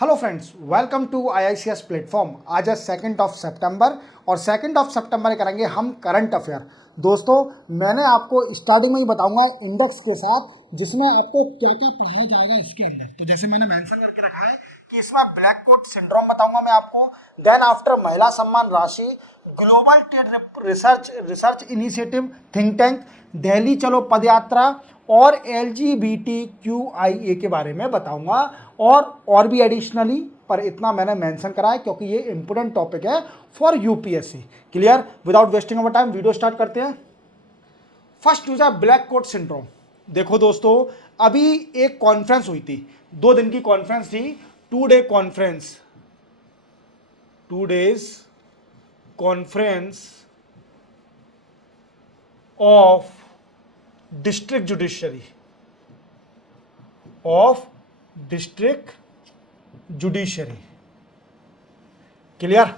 Hello friends, welcome to IICS platform. आज है 2 सितंबर और 2 सितंबर करेंगे हम करंट अफेयर। दोस्तों, मैंने आपको स्टार्टिंग में ही बताऊंगा इंडेक्स के साथ, जिसमें आपको क्या क्या पढ़ाया जाएगा इसके अंदर। तो जैसे मैंने मेंशन करके रखा है कि इसमें ब्लैक कोट सिंड्रोम बताऊंगा मैं आपको, देन आफ्टर महिला सम्मान राशि, global trade research initiative think tank, Delhi चलो पदयात्रा और LGBTQIA के बारे में बताऊंगा और भी एडिशनली, पर इतना मैंने मेंशन करा है क्योंकि ये इंपोर्टेंट टॉपिक है for UPSC. Clear? Without wasting our time video start करते हैं। फर्स्ट यूज है ब्लैक कोट सिंड्रोम। देखो दोस्तों, अभी एक कॉन्फ्रेंस हुई थी, 2 दिन की कॉन्फ्रेंस थी, 2 day conference, 2 days conference of district judiciary clear?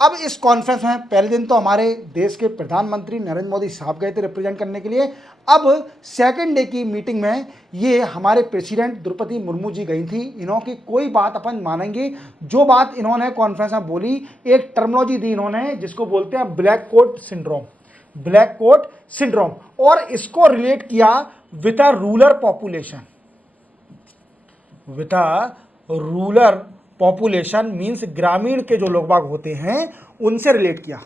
अब इस कॉन्फ्रेंस में पहले दिन तो हमारे देश के प्रधानमंत्री नरेंद्र मोदी साहब गए थे रिप्रेजेंट करने के लिए। अब सेकंड डे की मीटिंग में ये हमारे प्रेसिडेंट द्रौपदी मुर्मू जी गई थी। इन्होंने कोई बात अपन मानेंगे, जो बात इन्होंने कॉन्फ्रेंस में बोली, एक टर्मिनोलॉजी दी इन्होंने जिसको बोलते हैं black coat syndrome, black coat syndrome, और इसको रिलेट किया with a rural population, with a rural population means ग्रामीण के जो लोग बाग होते हैं उनसे रिलेट किया।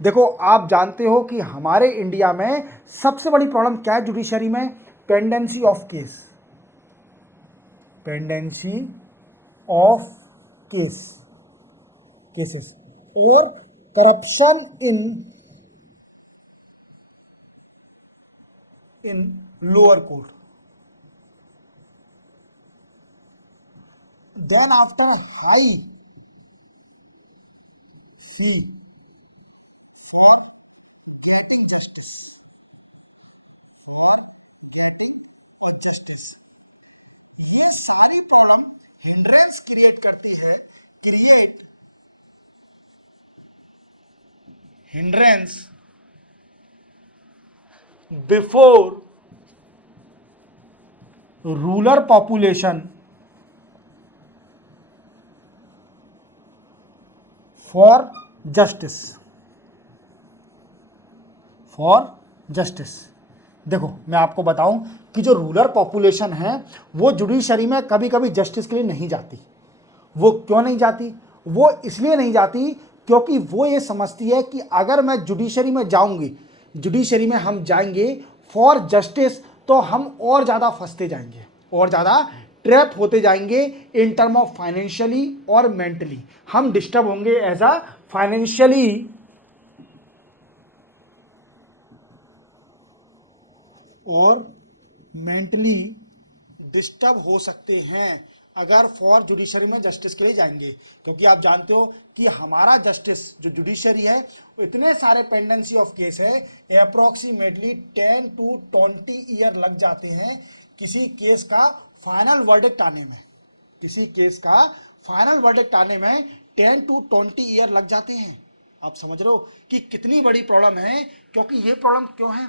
देखो, आप जानते हो कि हमारे इंडिया में सबसे बड़ी प्रॉब्लम क्या है जुडिशरी में? Pendency of case, pendency of cases और corruption in lower court. Then after high fee for getting justice, ये सारी प्रॉब्लम हिंड्रेंस क्रिएट करती है, hindrance before rural population for justice. देखो, मैं आपको बताऊं कि जो रूरल पॉपुलेशन है वो जुडिशरी में कभी कभी जस्टिस के लिए नहीं जाती। वो क्यों नहीं जाती? वो इसलिए नहीं जाती क्योंकि वो ये समझती है कि अगर मैं जुडिशरी में जाऊंगी, जुडिशरी में हम जाएंगे फॉर जस्टिस, तो हम और ज़्यादा फंसते जाएंगे, और ज़्यादा ट्रैप होते जाएंगे इन टर्म ऑफ फाइनेंशियली और मेंटली। हम डिस्टर्ब होंगे एज अ फाइनेंशियली और मेंटली डिस्टर्ब हो सकते हैं अगर फॉर जुडिशरी में जस्टिस के लिए जाएंगे। क्योंकि आप जानते हो कि हमारा जस्टिस जो जुडिशरी है, इतने सारे पेंडेंसी ऑफ केस है, अप्रोक्सीमेटली 10 to 20 ईयर लग जाते हैं किसी केस का फाइनल वर्डिक्ट आने में। किसी केस का फाइनल वर्डिक्ट आने में 10 to 20 ईयर लग जाते हैं। आप समझ रहे हो कि कितनी बड़ी प्रॉब्लम है। क्योंकि ये प्रॉब्लम क्यों है?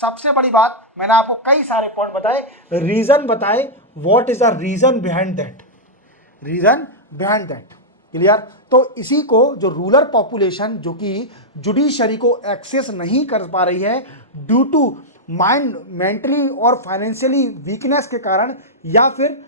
सबसे बड़ी बात, मैंने आपको कई सारे पॉइंट बताए, रीजन बताए, what is the reason behind that, clear? तो इसी को जो रूरल पॉपुलेशन जो कि जुडिशरी को एक्सेस नहीं कर पा रही है ड्यू टू माइंड मेंटली और फाइनेंशियली वीकनेस के कारण, या फिर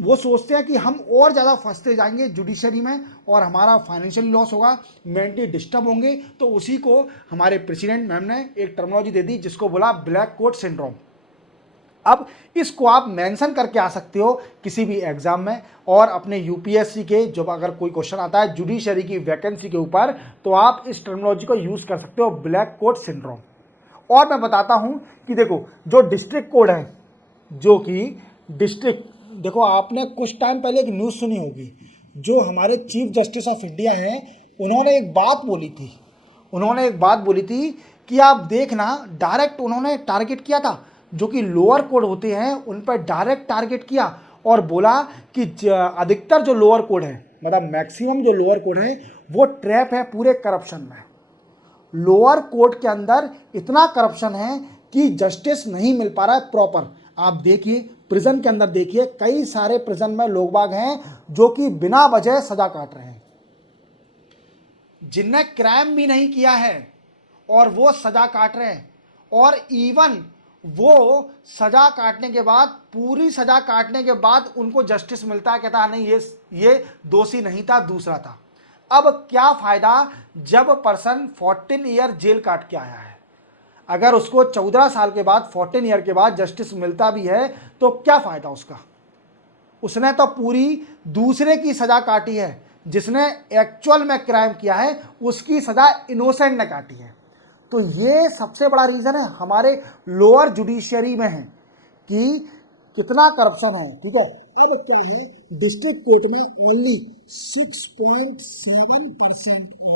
वो सोचते हैं कि हम और ज़्यादा फंसते जाएंगे जुडिशरी में और हमारा फाइनेंशियल लॉस होगा, मेंटली डिस्टर्ब होंगे, तो उसी को हमारे प्रेसिडेंट मैम ने एक टर्मिनोलॉजी दे दी जिसको बोला ब्लैक कोट सिंड्रोम। अब इसको आप मेंशन करके आ सकते हो किसी भी एग्जाम में, और अपने यूपीएससी के जब अगर कोई क्वेश्चन आता है जुडिशरी की वैकेंसी के ऊपर, तो आप इस टर्मिनोलॉजी को यूज कर सकते हो, ब्लैक कोट सिंड्रोम। और मैं बताता हूं कि देखो, जो डिस्ट्रिक्ट कोड है, जो कि डिस्ट्रिक्ट, देखो आपने कुछ टाइम पहले एक न्यूज़ सुनी होगी, जो हमारे चीफ जस्टिस ऑफ इंडिया हैं, उन्होंने एक बात बोली थी कि आप देखना, डायरेक्ट उन्होंने टारगेट किया था जो कि लोअर कोड होते हैं उन पर डायरेक्ट टारगेट किया, और बोला कि अधिकतर जो लोअर कोड है, मतलब मैक्सिमम जो लोअर कोड है, वो ट्रैप है पूरे करप्शन में। लोअर कोर्ट के अंदर इतना करप्शन है कि जस्टिस नहीं मिल पा रहा है प्रॉपर। आप देखिए प्रिजन के अंदर, देखिए कई सारे प्रिजन में लोग बाग हैं जो कि बिना वजह सजा काट रहे हैं, जिनने क्राइम भी नहीं किया है और वो सजा काट रहे हैं। और इवन वो सजा काटने के बाद, पूरी सजा काटने के बाद उनको जस्टिस मिलता है, कहता है नहीं ये दोषी नहीं था, दूसरा था। अब क्या फायदा जब पर्सन 14 ईयर जेल काट के आया है, अगर उसको 14 साल के बाद 14 ईयर के बाद जस्टिस मिलता भी है तो क्या फायदा उसका? उसने तो पूरी दूसरे की सजा काटी है, जिसने एक्चुअल में क्राइम किया है उसकी सजा इनोसेंट ने काटी है। तो ये सबसे बड़ा रीजन है हमारे लोअर जुडिशियरी में है कि कितना करप्शन है। ठीक है, अब क्या है, डिस्ट्रिक्ट कोर्ट में only 6.7% of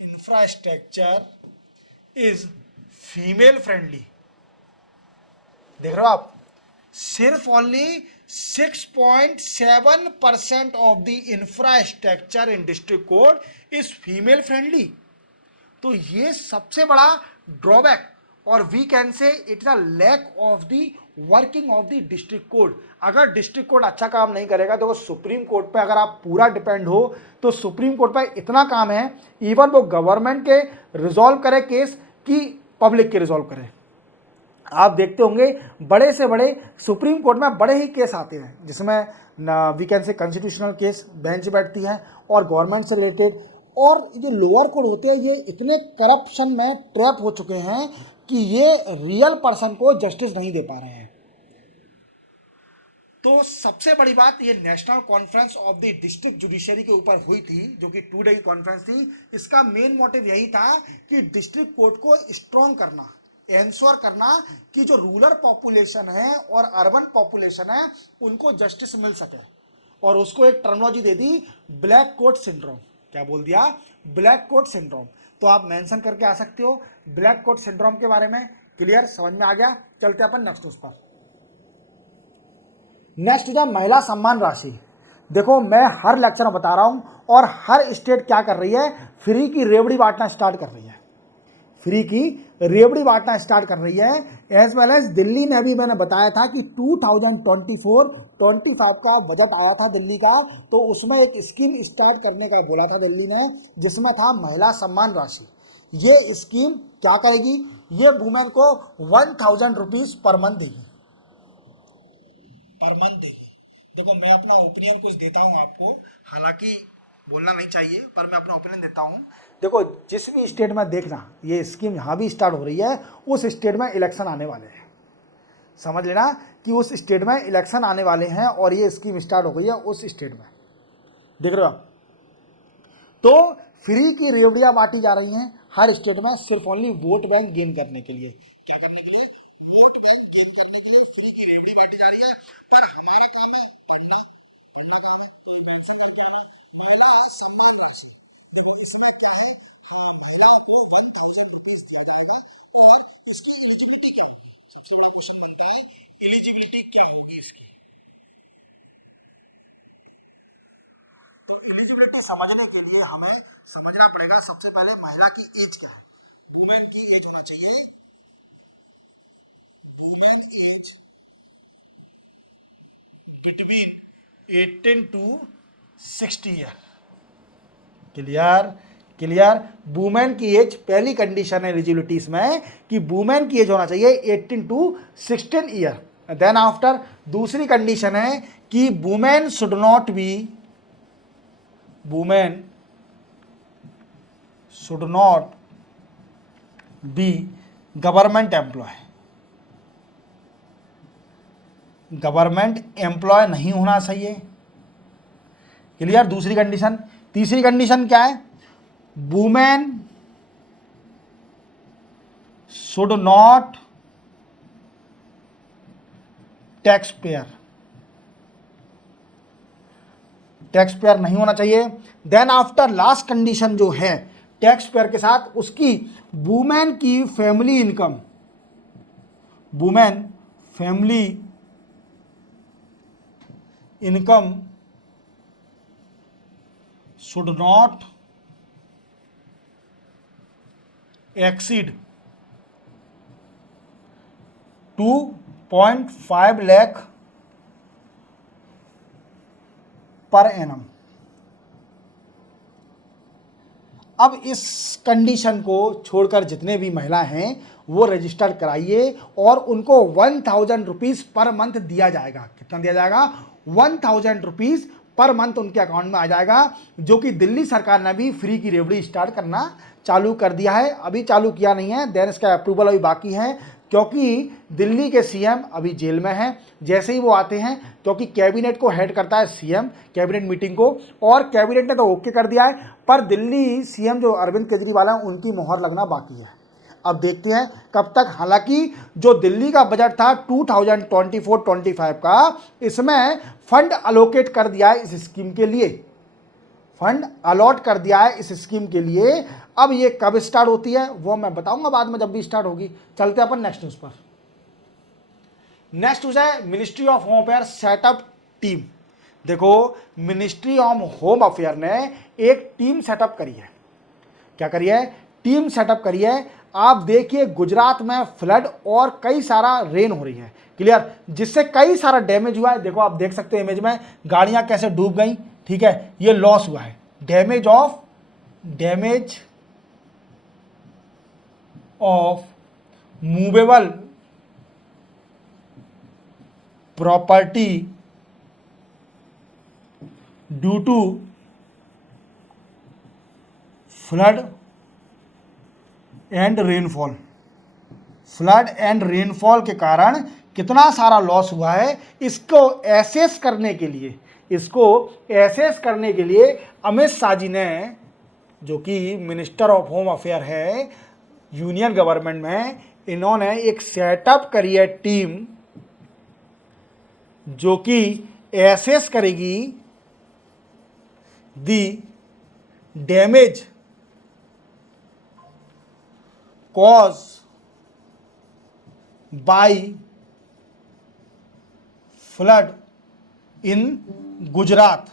infrastructure is female friendly. देख रहे हो आप, सिर्फ only 6.7% of the infrastructure in district court is female friendly. तो ये सबसे बड़ा ड्रॉबैक, और we can say it is a lack of the working of the district court. अगर डिस्ट्रिक्ट कोर्ट अच्छा काम नहीं करेगा तो वो सुप्रीम कोर्ट पे अगर आप पूरा डिपेंड हो तो सुप्रीम कोर्ट पे इतना काम है, इवन वो गवर्नमेंट के रिजॉल्व करे केस कि पब्लिक के रिजॉल्व करे। आप देखते होंगे बड़े से बड़े सुप्रीम कोर्ट में बड़े ही केस आते हैं जिसमें we can say constitutional case bench बैठती है और गवर्नमेंट से रिलेटेड। और जो लोअर कोर्ट होते हैं ये इतने करप्शन में ट्रैप हो चुके हैं कि ये रियल पर्सन को जस्टिस नहीं दे पा रहे हैं। तो सबसे बड़ी बात, ये national conference of the district judiciary के ऊपर हुई थी, जो कि 2 डे की कॉन्फ्रेंस थी। इसका मेन मोटिव यही था कि डिस्ट्रिक्ट कोर्ट को स्ट्रॉन्ग करना, एंश्योर करना कि जो रूरल पॉपुलेशन है और अर्बन पॉपुलेशन है उनको जस्टिस मिल सके। और उसको एक टर्मिनोलॉजी दे दी, ब्लैक कोट सिंड्रोम। क्या बोल दिया? Black coat syndrome. तो आप मेंशन करके आ सकते हो ब्लैक कोट सिंड्रोम के बारे में। क्लियर, समझ में आ गया? चलते अपन नेक्स्ट उस पर। नेक्स्ट है महिला सम्मान राशि। देखो मैं हर लेक्चर में बता रहा हूं और हर स्टेट क्या कर रही है, फ्री की रेवड़ी बांटना स्टार्ट कर रही है। फ्री की रेवड़ी बांटना स्टार्ट कर रही है। एज वेल एज दिल्ली में भी मैंने बताया था कि 2024-25 का बजट आया था दिल्ली का, तो उसमें एक स्कीम स्टार्ट करने का बोला था दिल्ली ने, जिसमें था महिला सम्मान राशि। ये स्कीम क्या करेगी, ये वुमेन को 1000 रुपीज पर मंथ देगी, पर मंथ देगी। देखो मैं अपना ओपिनियन कुछ देता हूँ आपको, हालांकि बोलना नहीं चाहिए पर मैं अपना ओपिनियन देता हूँ। देखो जिस भी स्टेट में देखना ये स्कीम यहाँ भी स्टार्ट हो रही है, उस स्टेट में इलेक्शन आने वाले हैं। समझ लेना कि उस स्टेट में इलेक्शन आने वाले हैं और ये स्कीम स्टार्ट हो गई है उस स्टेट में। देख रहे हो आप? तो फ्री की रेवड़ियाँ बांटी जा रही हैं हर स्टेट में, सिर्फ ओनली वोट बैंक गेन करने के लिए। क्या करने के लिए? वोट बैंक गेन करने के लिए फ्री की रेवड़ी बांटी जा रही है। पर हमारा काम है पढ़ना, पढ़ना काम है, ये बैंक से क्या है, पहला है सम्मान राशि। इसमें क्या है, महिला को 1000 रुपीज दिया जाएगा। और इसकी एलिजिबिलिटी क्या होगी? सबसे बड़ा क्वेश्चन बनता है, एलिजिबिलिटी क्या होगी इसकी? तो एलिजिबिलिटी समझने के लिए हमें समझना पड़ेगा सबसे पहले महिला की एज क्या है। वुमेन की एज होना चाहिए, women age between 18 to 60 year. Clear? Clear? Women की एज पहली कंडीशन है एलिजिबिलिटीज में कि वुमेन की एज होना चाहिए 18 टू 16 ईयर। देन आफ्टर दूसरी कंडीशन है कि women should not be, women should not be government employ, government employ नहीं होना चाहिए। क्लियर? दूसरी कंडीशन। तीसरी कंडीशन क्या है? Women should not tax payer, tax payer नहीं होना चाहिए। देन आफ्टर लास्ट कंडीशन जो है टैक्स पेयर के साथ, उसकी वुमेन की family income, women family income should not exceed 2.5 lakh per annum. अब इस कंडीशन को छोड़कर जितने भी महिला हैं वो रजिस्टर कराइए और उनको 1000 रुपीज़ पर मंथ दिया जाएगा। कितना दिया जाएगा? 1000 रुपीज़ पर मंथ उनके अकाउंट में आ जाएगा, जो कि दिल्ली सरकार ने भी फ्री की रेवड़ी स्टार्ट करना चालू कर दिया है। अभी चालू किया नहीं है, देन इसका अप्रूवल अभी बाकी है, क्योंकि दिल्ली के सीएम अभी जेल में हैं। जैसे ही वो आते हैं, क्योंकि कैबिनेट को हेड करता है सीएम, कैबिनेट मीटिंग को, और कैबिनेट ने तो ओके कर दिया है, पर दिल्ली सीएम जो अरविंद केजरीवाल हैं उनकी मोहर लगना बाकी है। अब देखते हैं कब तक। हालांकि जो दिल्ली का बजट था 2024-25 का, इसमें फंड अलोकेट कर दिया है इस स्कीम के लिए, फंड अलॉट कर दिया है इस स्कीम के लिए। अब ये कब स्टार्ट होती है वो मैं बताऊंगा बाद में, जब भी स्टार्ट होगी। चलते हैं अपन नेक्स्ट न्यूज पर। नेक्स्ट न्यूज है ministry of home affair setup team. देखो, मिनिस्ट्री ऑफ होम अफेयर ने एक टीम सेटअप करी है। क्या करी है? टीम सेटअप करी है। आप देखिए, गुजरात में फ्लड और कई सारा रेन हो रही है, क्लियर, जिससे कई सारा डैमेज हुआ है। देखो, आप देख सकते हो इमेज में गाड़ियां कैसे डूब गई, ठीक है, ये लॉस हुआ है। Damage of movable property due to flood and rainfall. Flood and rainfall के कारण कितना सारा लॉस हुआ है, इसको एसेस करने के लिए अमित शाह जी ने, जो कि मिनिस्टर ऑफ होम अफेयर है यूनियन गवर्नमेंट में, इन्होंने एक सेटअप करी है टीम, जो कि एसेस करेगी the damage caused by flood in Gujarat.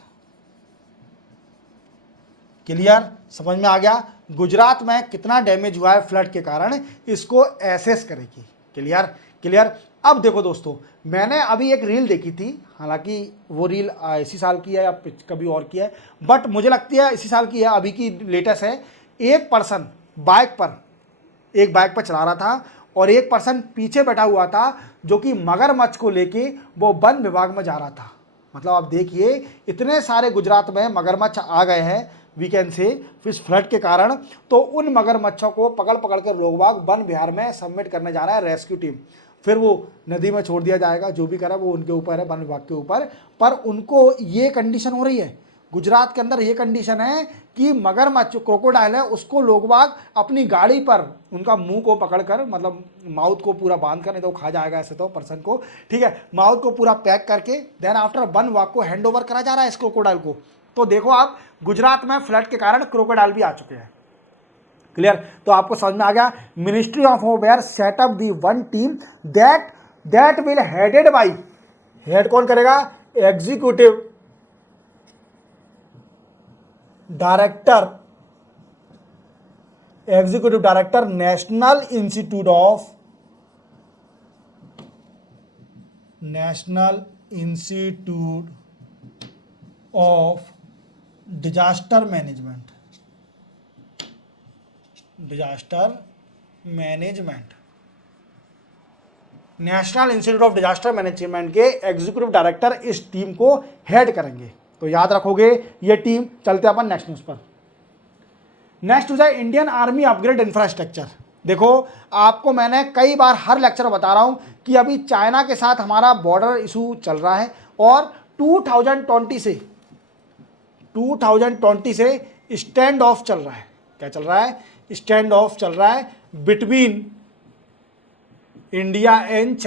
Clear, समझ में आ गया? गुजरात में कितना डैमेज हुआ है फ्लड के कारण, इसको एसेस करेगी। क्लियर। अब देखो दोस्तों, मैंने अभी एक रील देखी थी, हालांकि वो रील इसी साल की है या कभी और की है, बट मुझे लगती है इसी साल की है, अभी की लेटेस्ट है। एक पर्सन बाइक पर चला रहा था और एक पर्सन पीछे बैठा हुआ था, जो कि मगरमच्छ को लेके वो वन विभाग में जा रहा था। मतलब आप देखिए, इतने सारे गुजरात में मगरमच्छ आ गए हैं वीकेंड से इस फ्लड के कारण, तो उन मगरमच्छों को पकड़ कर लोग बाग वन विहार में सबमिट करने जा रहा है रेस्क्यू टीम। फिर वो नदी में छोड़ दिया जाएगा, जो भी करा वो उनके ऊपर है, वन विभाग के ऊपर। पर उनको ये कंडीशन हो रही है, गुजरात के अंदर ये कंडीशन है कि मगरमच्छ क्रोकोडाइल है, उसको लोग बाग अपनी गाड़ी पर उनका मुंह को पकड़कर, मतलब माउथ को पूरा बांध कर, नहीं तो खा जाएगा ऐसे तो पर्सन को, ठीक है, माउथ को पूरा पैक करके देन आफ्टर वन विभाग को हैंड ओवर करा जा रहा है इस क्रोकोडाइल को। तो देखो आप, गुजरात में फ्लड के कारण क्रोकोडाइल भी आ चुके हैं। क्लियर, तो आपको समझ में आ गया। Ministry of home affair setup the one team that will headed by, head कौन करेगा? Executive director national institute of disaster management national institute of disaster management के एग्जीक्यूटिव डायरेक्टर इस टीम को हेड करेंगे। तो याद रखोगे ये टीम। चलते अपन नेक्स्ट न्यूज पर। नेक्स्ट न्यूज है इंडियन आर्मी अपग्रेड इंफ्रास्ट्रक्चर। देखो, आपको मैंने कई बार हर लेक्चर बता रहा हूं कि अभी चाइना के साथ हमारा बॉर्डर इशू चल रहा है, और 2020 से स्टैंड ऑफ चल रहा है। क्या चल रहा है? स्टैंड ऑफ चल रहा है बिटवीन इंडिया एंड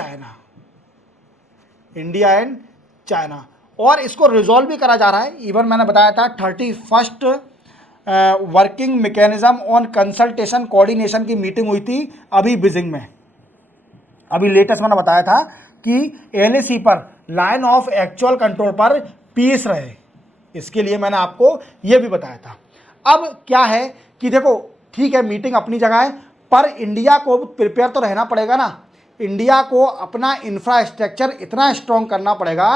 चाइना, और इसको रिजॉल्व भी करा जा रहा है। इवन मैंने बताया था 31st working mechanism on consultation coordination की मीटिंग हुई थी अभी बीजिंग में। अभी लेटेस्ट मैंने बताया था कि LAC पर लाइन ऑफ एक्चुअल कंट्रोल पर पीस रहे, इसके लिए मैंने आपको यह भी बताया था। अब क्या है कि देखो, ठीक है, मीटिंग अपनी जगह है, पर इंडिया को प्रिपेयर तो रहना पड़ेगा ना। इंडिया को अपना इंफ्रास्ट्रक्चर इतना स्ट्रॉन्ग करना पड़ेगा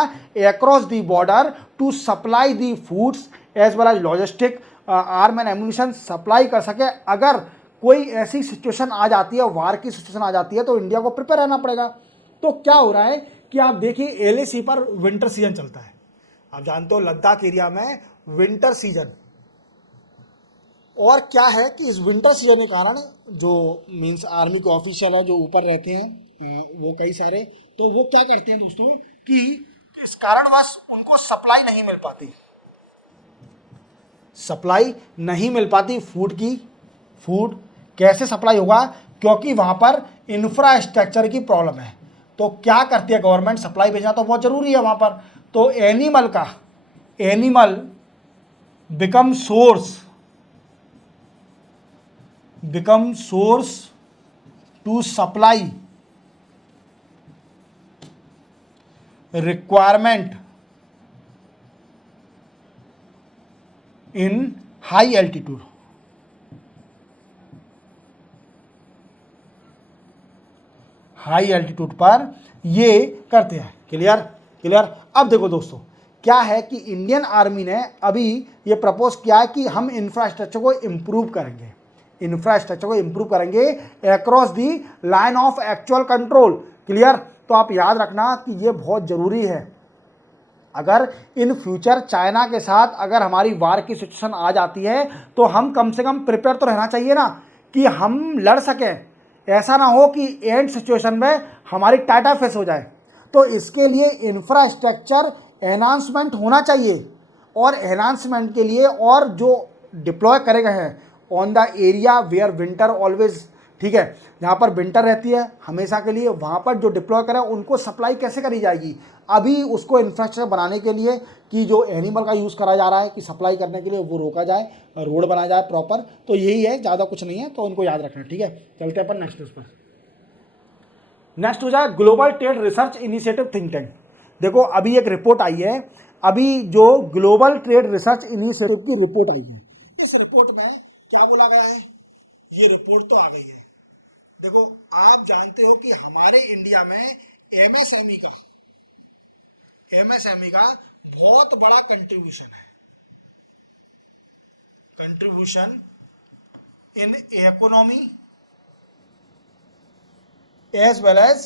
across the border to supply the foods as well as logistic arm and ammunition supply कर सके। अगर कोई ऐसी सिचुएशन आ जाती है, वार की सिचुएशन आ जाती है, तो इंडिया को प्रिपेयर रहना पड़ेगा। तो क्या हो रहा है कि आप देखिए एलएसी पर विंटर सीजन चलता है, आप जानते हो लद्दाख एरिया में विंटर सीजन, और क्या है कि इस विंटर सीजन के कारण जो मीन्स आर्मी के ऑफिसर है जो ऊपर रहते हैं वो कई सारे, तो वो क्या करते हैं दोस्तों कि इस कारणवश उनको सप्लाई नहीं मिल पाती, सप्लाई नहीं मिल पाती फूड की। फूड कैसे सप्लाई होगा, क्योंकि वहाँ पर इंफ्रास्ट्रक्चर की प्रॉब्लम है। तो क्या करती है गवर्नमेंट, सप्लाई भेजना तो बहुत ज़रूरी है वहाँ पर, तो animal become source to supply requirement in high altitude. High altitude पर ये करते हैं। क्लियर। अब देखो दोस्तों क्या है कि इंडियन आर्मी ने अभी ये प्रपोज किया है कि हम इंफ्रास्ट्रक्चर को इम्प्रूव करेंगे across the line of actual control. Clear. तो आप याद रखना कि ये बहुत ज़रूरी है। अगर इन फ्यूचर चाइना के साथ अगर हमारी वार की सिचुएशन आ जाती है तो हम कम से कम प्रिपेयर तो रहना चाहिए ना कि हम लड़ सकें। ऐसा ना हो कि एंड सिचुएशन में हमारी टाटा फेस हो जाए। तो इसके लिए इंफ्रास्ट्रक्चर एनहांसमेंट होना चाहिए, और एनहांसमेंट के लिए और जो डिप्लॉय करे गए हैं on the area where winter always, ठीक है, जहाँ पर विंटर रहती है हमेशा के लिए, वहाँ पर जो डिप्लॉय करें उनको सप्लाई कैसे करी जाएगी। अभी उसको इंफ्रास्ट्रक्चर बनाने के लिए कि जो एनिमल का यूज़ करा जा रहा है कि सप्लाई करने के लिए वो रोका जाए, रोड बनाया जाए प्रॉपर। तो यही है, ज़्यादा कुछ नहीं है, तो उनको याद रखना। ठीक है, चलते हैं अपन नेक्स्ट न्यूज़ पर। नेक्स्ट हो जाए global trade research initiative think tank. देखो अभी एक रिपोर्ट आई है, अभी जो ग्लोबल ट्रेड रिसर्च इनिशिएटिव की रिपोर्ट आई है, इस रिपोर्ट में क्या बोला गया है, ये रिपोर्ट तो आ गई है। देखो आप जानते हो कि हमारे इंडिया में एमएसएमई का बहुत बड़ा contribution in economy as well as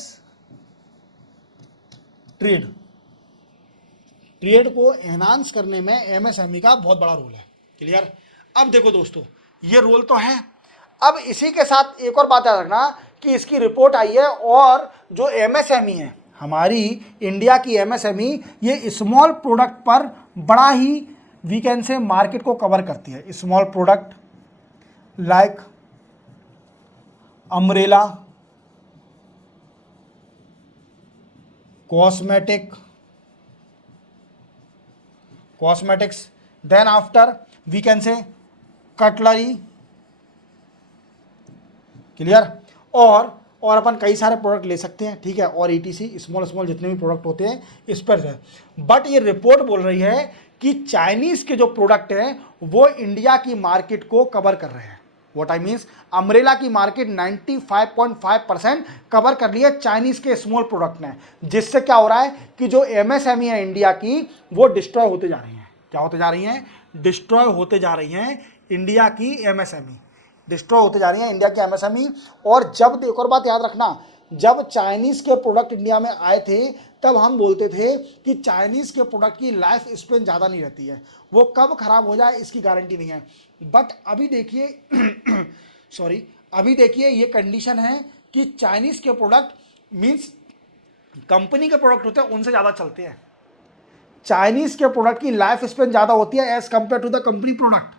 trade को एनहांस करने में एमएसएमई का बहुत बड़ा रोल है। क्लियर। अब देखो दोस्तों ये रोल तो है, अब इसी के साथ एक और बात याद रखना कि इसकी रिपोर्ट आई है, और जो एमएसएमई है हमारी इंडिया की एमएसएमई ये स्मॉल प्रोडक्ट पर बड़ा ही वी कैन से मार्केट को कवर करती है। Small product like umbrella, cosmetics, then after we can say cutlery. Clear. और अपन कई सारे प्रोडक्ट ले सकते हैं, ठीक है, और ईटीसी स्मॉल जितने भी प्रोडक्ट होते हैं इस पर है। बट ये रिपोर्ट बोल रही है कि चाइनीज के जो प्रोडक्ट हैं वो इंडिया की मार्केट को कवर कर रहे हैं। व्हाट आई मीन्स, अम्ब्रेला की मार्केट 95.5% कवर कर रही है चाइनीज के स्मॉल प्रोडक्ट ने, जिससे क्या हो रहा है कि जो एमएसएमई है इंडिया की वो डिस्ट्रॉय होते जा रही हैं। क्या होते जा रही हैं, डिस्ट्रॉय होते जा रही हैं। इंडिया की एमएसएमई डिस्ट्रॉय होते जा रही हैं, इंडिया की एमएसएमई। और जब एक और बात याद रखना, जब चाइनीज के प्रोडक्ट इंडिया में आए थे तब हम बोलते थे कि चाइनीज के प्रोडक्ट की लाइफ स्पेन ज़्यादा नहीं रहती है, वो कब खराब हो जाए इसकी गारंटी नहीं है। बट अभी देखिए अभी देखिए ये कंडीशन है कि चाइनीज के प्रोडक्ट मीन्स कंपनी के प्रोडक्ट होते हैं उनसे ज़्यादा चलते हैं। चाइनीज के प्रोडक्ट की लाइफ स्पेन ज़्यादा होती है as compare to the company product.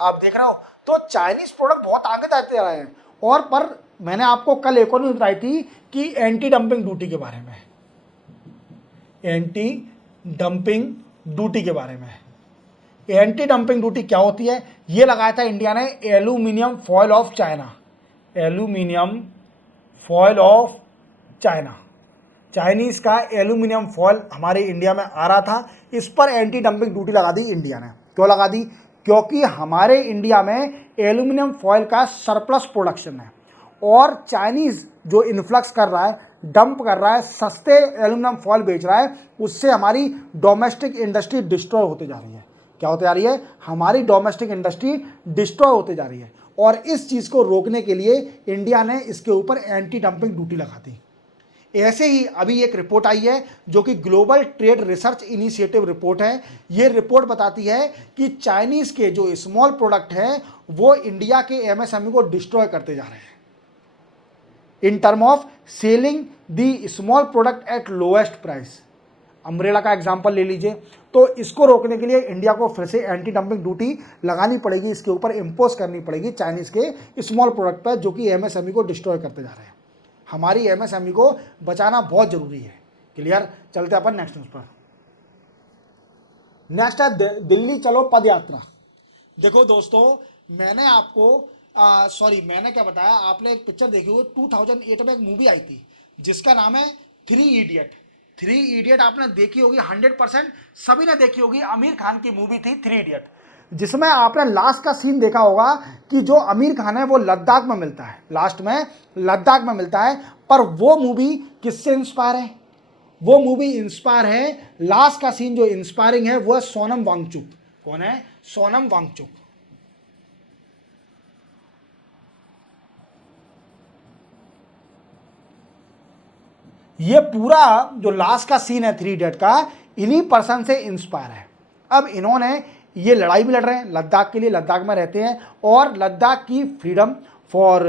आप देख रहे हो, तो चाइनीज प्रोडक्ट बहुत आगे जाते रहे हैं। और पर मैंने आपको कल एक और न्यूज़ बताई थी कि एंटी डंपिंग ड्यूटी के बारे में, एंटी डंपिंग ड्यूटी क्या होती है, ये लगाया था इंडिया ने aluminium foil of China. Chinese का एल्यूमिनियम फॉयल हमारे इंडिया में आ रहा था, इस पर एंटी डंपिंग ड्यूटी लगा दी इंडिया ने। क्यों लगा दी, क्योंकि हमारे इंडिया में एल्यूमिनियम फॉयल का सरप्लस प्रोडक्शन है और चाइनीज जो इन्फ्लक्स कर रहा है, डंप कर रहा है, सस्ते एल्यूमिनियम फॉयल बेच रहा है, उससे हमारी डोमेस्टिक इंडस्ट्री डिस्ट्रॉय होते जा रही है। क्या होते जा रही है? हमारी डोमेस्टिक इंडस्ट्री डिस्ट्रॉय होते जा रही है और इस चीज़ को रोकने के लिए इंडिया ने इसके ऊपर एंटी डंपिंग ड्यूटी लगा दी। ऐसे ही अभी एक रिपोर्ट आई है जो कि global trade research initiative report है। ये रिपोर्ट बताती है कि चाइनीज के जो स्मॉल प्रोडक्ट हैं वो इंडिया के एमएसएमई को डिस्ट्रॉय करते जा रहे हैं in term of selling the small product at lowest price. Umbrella का एग्जांपल ले लीजिए। तो इसको रोकने के लिए इंडिया को फिर से एंटी डंपिंग ड्यूटी लगानी पड़ेगी, इसके ऊपर इम्पोज करनी पड़ेगी चाइनीज के स्मॉल प्रोडक्ट पर जो कि एमएसएमई को डिस्ट्रॉय करते जा रहे हैं। हमारी एमएसएमई को बचाना बहुत जरूरी है। क्लियर? चलते अपन नेक्स्ट न्यूज पर। नेक्स्ट है दिल्ली चलो पद यात्रा। देखो दोस्तों, मैंने आपको मैंने क्या बताया, आपने एक पिक्चर देखी होगी 2008 में एक मूवी आई थी जिसका नाम है थ्री इडियट। थ्री इडियट आपने देखी होगी, 100% सभी ने देखी होगी। आमिर खान की मूवी थी थ्री इडियट, जिसमें आपने लास्ट का सीन देखा होगा कि जो आमिर खान है वो लद्दाख में मिलता है, लास्ट में लद्दाख में मिलता है। पर वो मूवी किससे इंस्पायर है? वो मूवी इंस्पायर है, लास्ट का सीन जो इंस्पायरिंग है वो है सोनम वांगचुक। कौन है? सोनम वांगचुक। ये पूरा जो लास्ट का सीन है थ्री इडियट का, इन्हीं पर्सन से इंस्पायर है। अब इन्होंने ये लड़ाई भी लड़ रहे हैं लद्दाख के लिए, लद्दाख में रहते हैं और लद्दाख की फ्रीडम फॉर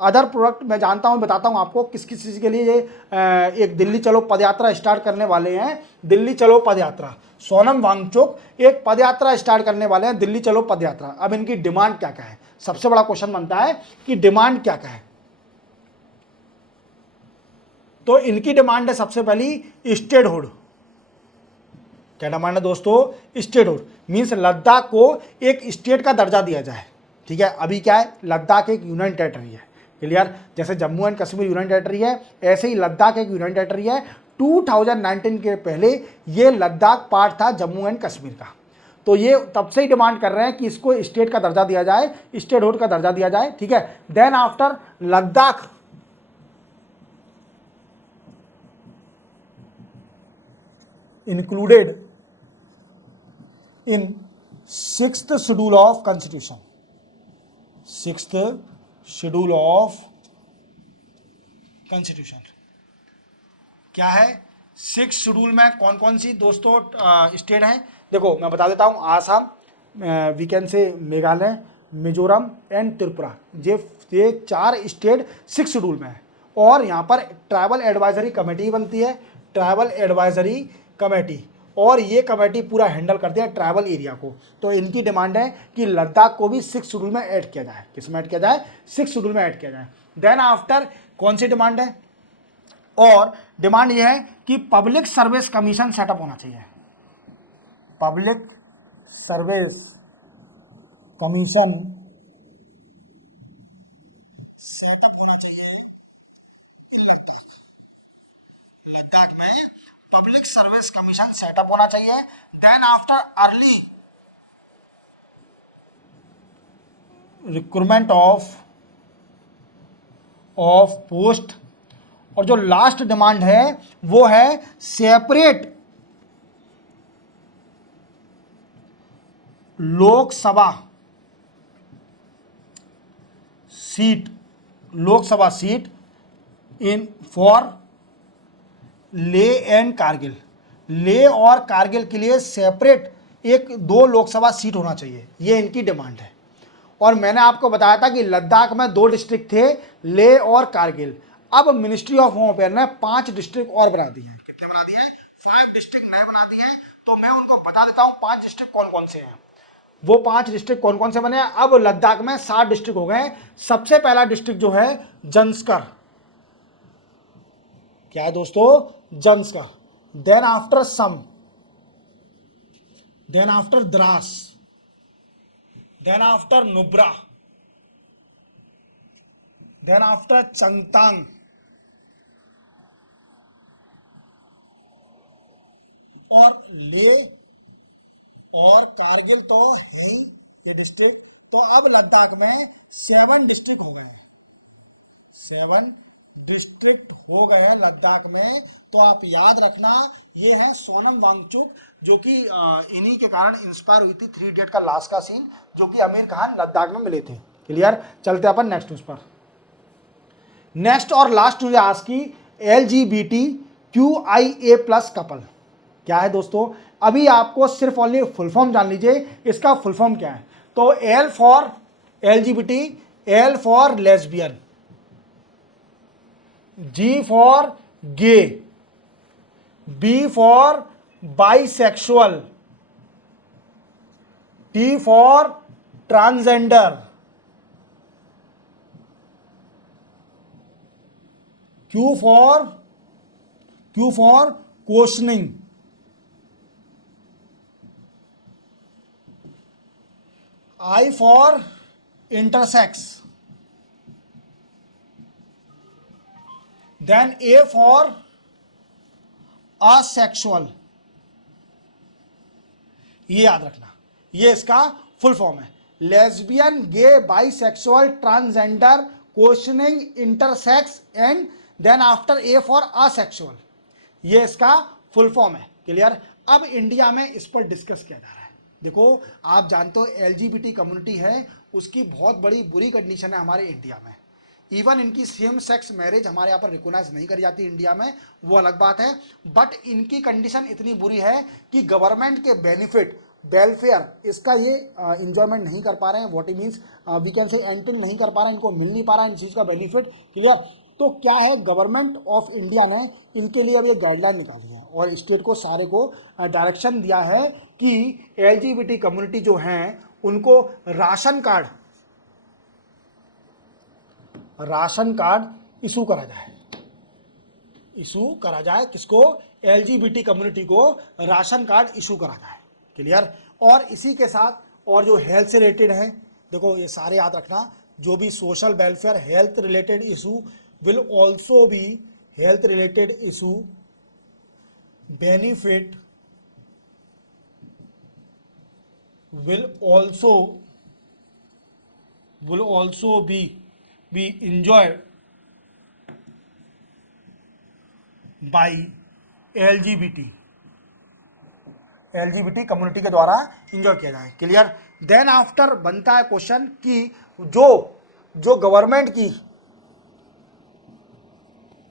अदर प्रोडक्ट मैं जानता हूँ, बताता हूँ आपको किस किस चीज़ के लिए ये एक दिल्ली चलो पदयात्रा स्टार्ट करने वाले हैं। दिल्ली चलो पदयात्रा, सोनम वांगचुक एक पदयात्रा स्टार्ट करने वाले हैं, दिल्ली चलो पदयात्रा। अब इनकी डिमांड क्या क्या है? सबसे बड़ा क्वेश्चन बनता है कि डिमांड क्या क्या है। तो इनकी डिमांड है सबसे पहली स्टेटहुड। क्या डिमांड है दोस्तों? स्टेटहुड मीन्स लद्दाख को एक स्टेट का दर्जा दिया जाए। ठीक है, अभी क्या है, लद्दाख एक यूनियन टेरिटरी है। क्लियर? जैसे Jammu and Kashmir union territory है, ऐसे ही लद्दाख एक यूनियन टेरिटरी है। 2019 के पहले ये लद्दाख पार्ट था जम्मू एंड कश्मीर का। तो ये तब से ही डिमांड कर रहे हैं कि इसको स्टेट का दर्जा दिया जाए, स्टेटहुड का दर्जा दिया जाए। ठीक है, then after Ladakh included in 6th schedule of constitution, 6th schedule of constitution। क्या है 6th शेड्यूल में? कौन कौन सी दोस्तों स्टेट हैं? देखो मैं बता देता हूँ, आसाम, वी कैन से मेघालय, मिजोरम एंड त्रिपुरा। ये चार स्टेट 6th शेड्यूल में है और यहाँ पर ट्राइबल एडवाइजरी कमेटी बनती है, ट्राइबल एडवाइजरी कमेटी, और ये कमेटी पूरा हैंडल करती है ट्राइबल एरिया को। तो इनकी डिमांड है कि लद्दाख को भी 6th शेड्यूल में ऐड किया जाए। किस में ऐड किया जाए? 6th शेड्यूल में ऐड किया जाए। देन आफ्टर कौन सी डिमांड है? और डिमांड ये है कि पब्लिक सर्विस कमीशन सेटअप होना चाहिए। पब्लिक सर्विस कमीशन सेटअप होना चाहिए इन लद्दाख। लद्दाख में पब्लिक सर्विस कमीशन सेटअप होना चाहिए। Then after early recruitment of post, और जो लास्ट डिमांड है वो है separate Lok Sabha seat, Lok Sabha seat in for Leh and Kargil. Leh और कारगिल के लिए सेपरेट एक दो लोकसभा सीट होना चाहिए, ये इनकी डिमांड है। और मैंने आपको बताया था कि लद्दाख में 2 डिस्ट्रिक्ट थे, ले और कारगिल। अब मिनिस्ट्री ऑफ होम अफेयर ने 5 डिस्ट्रिक्ट और बना दिए हैं। कितने बना दिए हैं? 5 डिस्ट्रिक्ट नए बना दिए हैं। तो मैं उनको बता देता हूं 5 डिस्ट्रिक्ट कौन कौन से हैं। वो 5 डिस्ट्रिक्ट कौन कौन से बने हैं? अब लद्दाख में 7 डिस्ट्रिक्ट हो गए। सबसे पहला डिस्ट्रिक्ट जो है जंस्कर। क्या है दोस्तों? Zanskar. Then after Sham, then after Drass, then after Nubra, then after Changthang, और ले और कारगिल तो है ही, ये डिस्ट्रिक्ट। तो अब लद्दाख में 7 डिस्ट्रिक्ट हो गए, 7 डिस्ट्रिक्ट हो गए लद्दाख में। तो आप याद रखना ये है सोनम वांगचुक, जो कि इन्हीं के कारण इंस्पायर हुई थी 3 इडियट का लास्ट का सीन, जो कि आमिर खान लद्दाख में मिले थे। क्लियर, चलते अपन नेक्स्ट न्यूज पर। नेक्स्ट और लास्ट न्यूज आज की, LGBTQIA+ कपल क्या है दोस्तों? अभी आपको सिर्फ ओनली फुल फॉर्म जान लीजिए, इसका फुल फॉर्म क्या है। तो L for LGBT, L for lesbian, G for gay, B for bisexual, T for transgender, Q for questioning, I for intersex, then A for asexual. ये याद रखना, ये इसका फुल फॉर्म है। Lesbian, gay, bisexual, transgender, questioning, intersex and then after A for asexual. ये इसका full form है। Clear. अब इंडिया में इस पर डिस्कस किया जा रहा है। देखो, आप जानते हो LGBT कम्युनिटी है, उसकी बहुत बड़ी बुरी कंडीशन है हमारे इंडिया में। इवन इनकी सेम सेक्स मैरिज हमारे यहाँ पर रिकॉग्नाइज नहीं करी जाती इंडिया में, वो अलग बात है। बट इनकी कंडीशन इतनी बुरी है कि गवर्नमेंट के बेनिफिट, वेलफेयर, इसका ये इंजॉयमेंट नहीं कर पा रहे हैं। What it means, we can say एंटिल नहीं कर पा रहे हैं, इनको मिल नहीं पा रहा है इन चीज़ का बेनिफिट। क्लियर। तो क्या है, गवर्नमेंट ऑफ इंडिया ने इनके लिए अब ये गाइडलाइन निकाली है और स्टेट को सारे को डायरेक्शन दिया है कि LGBT कम्युनिटी जो हैं उनको राशन कार्ड इशू करा जाए। किसको? LGBT कम्युनिटी को राशन कार्ड इशू करा जाए। क्लियर। और इसी के साथ और जो हेल्थ से रिलेटेड है, देखो ये सारे याद रखना, जो भी social welfare health related issue will also be health related issue, benefit will also be enjoyed by LGBT community के द्वारा इंजॉय किया जाए। क्लियर। देन आफ्टर बनता है क्वेश्चन कि जो गवर्नमेंट की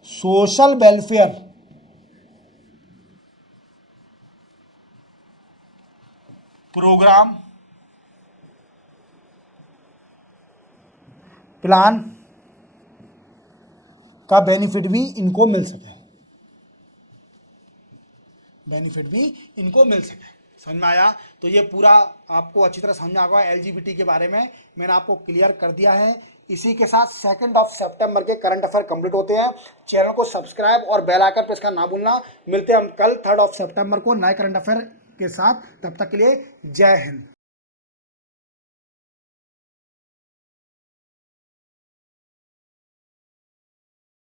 सोशल वेलफेयर प्रोग्राम प्लान का बेनिफिट भी इनको मिल सके, समझ में आया? तो ये पूरा आपको अच्छी तरह समझ आ गया LGBT के बारे में, मैंने आपको क्लियर कर दिया है। इसी के साथ 2 सितंबर के करंट अफेयर कंप्लीट होते हैं। चैनल को सब्सक्राइब और बेल आइकन प्रेस करना ना भूलना। मिलते हैं हम कल 3 सितंबर को नए करंट अफेयर के साथ। तब तक के लिए जय हिंद।